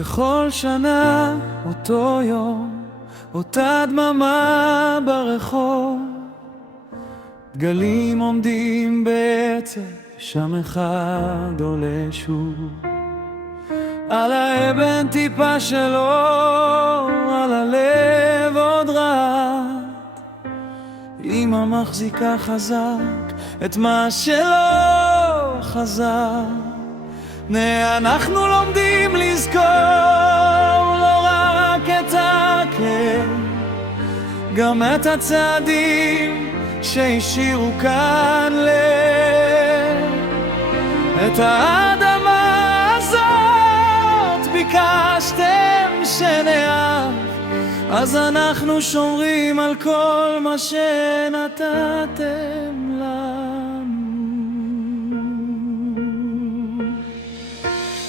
בכל שנה אותו יום, אותה דממה ברחוב, דגלים עומדים בעצב, שם אחד עולה שוב. על האבן טיפה שלו, על הלב עוד רעד. אמא מחזיקה חזק את מה שלא חזר. אנחנו לומדים לזכור לא רק את הכאב, גם את הצעדים שהשאירו כאן לב. את האדמה הזאת ביקשתם שנאהב, אז אנחנו שומרים על כל מה שנתתם לנו.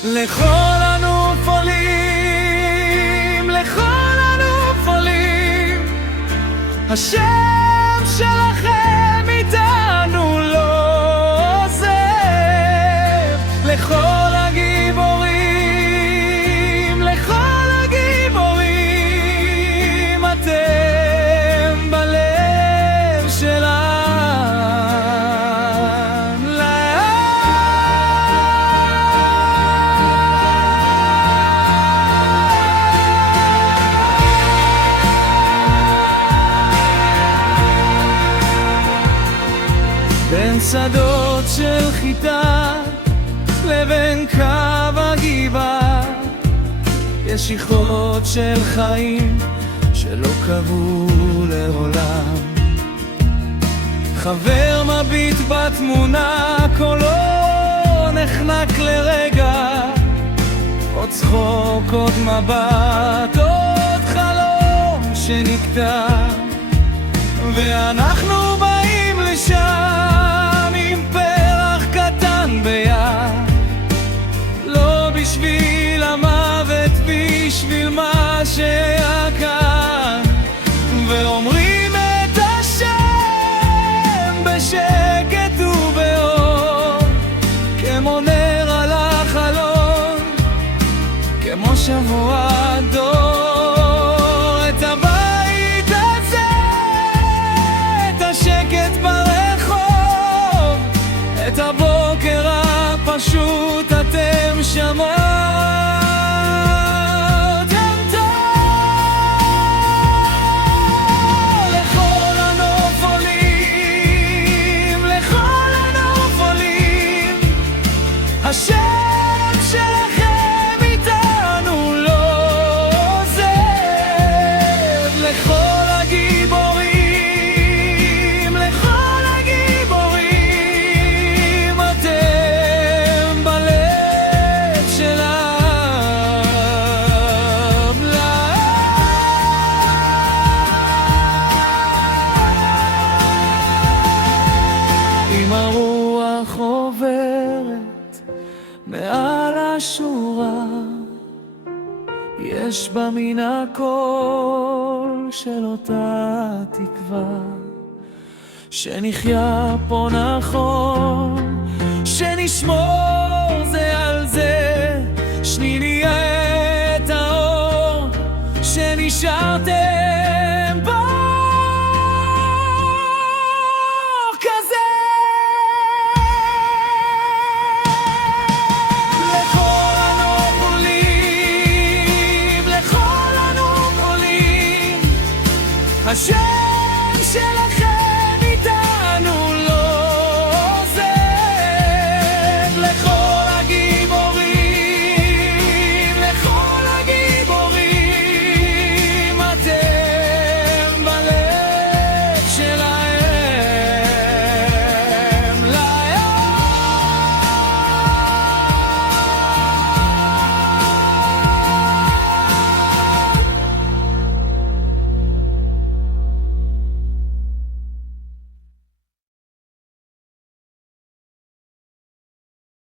לכל הנוף עולים, לכל הנוף עולים, השם שלכם איתנו לא עוזב. לכל הגיבורים, לכל הגיבורים, אתם בלב שלנו. בין שדות של חיטה לבין קו הגבעה, יש שיחות של חיים שלא קבעו לעולם. חבר מביט בתמונה, קולו נחנק לרגע, עוד צחוק, עוד מבט, עוד חלום שנקטע. ואנחנו באים לשם עם פרח קטן ביד, לא בשביל המוות, בשביל מה שהיה כאן. ואומרים את השם בשקט ובאור, כמו נר על החלון, כמו שבוע הדור. את הבית הזה, את השקט ברחוב, את הבוקר הפשוט אתם שמעתם טוב. לכל הנוף עולים, לכל הנוף עולים, השם שלכם איתנו לא עוזב. לכל הגיבורים, לכל הגיבורים, אתם בלב שלנו. אם הרוח עוברת מעל השורה, יש בה מן הקול של אותה תקווה, שנחיה פה נכון, שנשמור זה על זה, שנהיה את האור שנשארתם בו כזה. לכל הנוף עולים, לכל הנוף עולים, השם